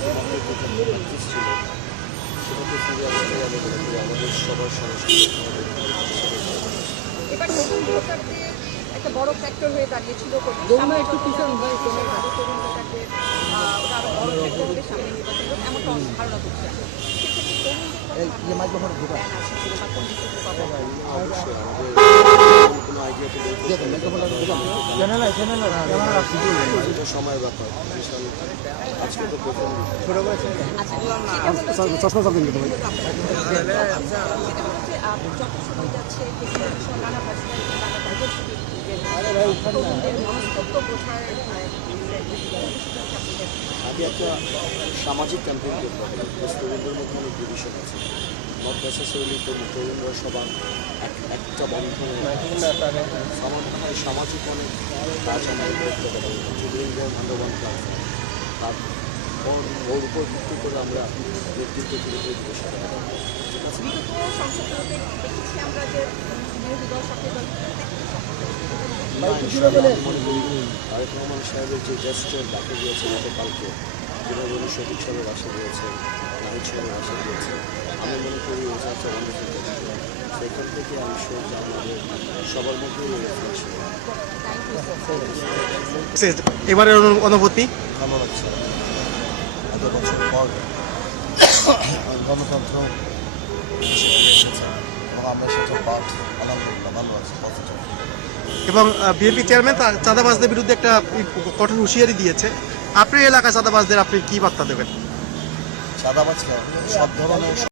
ছিল সেটাকে ফিরে আনতে গেলে আমাদের সবার সংস্কৃতি এবার নতুন ভোটারদের একটা বড় ফ্যাক্টর হয়ে দাঁড়িয়েছিল তরুণ ভোটারদের ওরা আরো বড় ফ্যাক্টর হবে সামনে নির্বাচন এমনটা ধারণা করছে সময় ব্যাপার আজকে তো প্রথম চশমা চাপেন কিন্তু ভাই যত সময় যাচ্ছে নানা মনস্তত্ব বোঝার আগে একটা সামাজিক ক্যাম্পেইন করতে হবে তরুণদের মধ্যে অনেক ডিভিশন আছে নট নেসেসারিলি তরুণরা সবার একটা বন্ধনে আমার মনে হয় সামাজিক অনেক কাজ আমাদের করতে হবে তরুণদের ভান্ডবান প্ল্যাটফর্ম তার ওর উপর ভিত্তি করে আমরা নেতৃত্ব তুলে দিয়ে দিতে ঠিক আছে আমরা যে তারেক রহমান সাহেবের যে জেস্টার দেখা গিয়েছে গতকালকে যেভাবে উনি শফিক সাহেবের বাসে গিয়েছে নাহিদ সাহেবের বাসে গিয়েছে আমি মনে করি ওটা হচ্ছে আমাদের সেখান থেকে আমি শিওর যে আমাদের সবার মধ্যেই রিফ্লেকশন এবারের অনুভূতি ভালো লাগছে এত বছর পর গণতন্ত্র এসেছে এবং আমরা সেটা পাঠ আলহামদুলিল্লাহ ভালো আছে পজিটিভ এবং বিএনপি চেয়ারম্যান চাঁদাবাজদের বিরুদ্ধে একটা কঠোর হুঁশিয়ারি দিয়েছে আপনার এলাকায় চাঁদাবাজদের আপনি কি বার্তা দেবেন চাঁদাবাজ সব ধরনের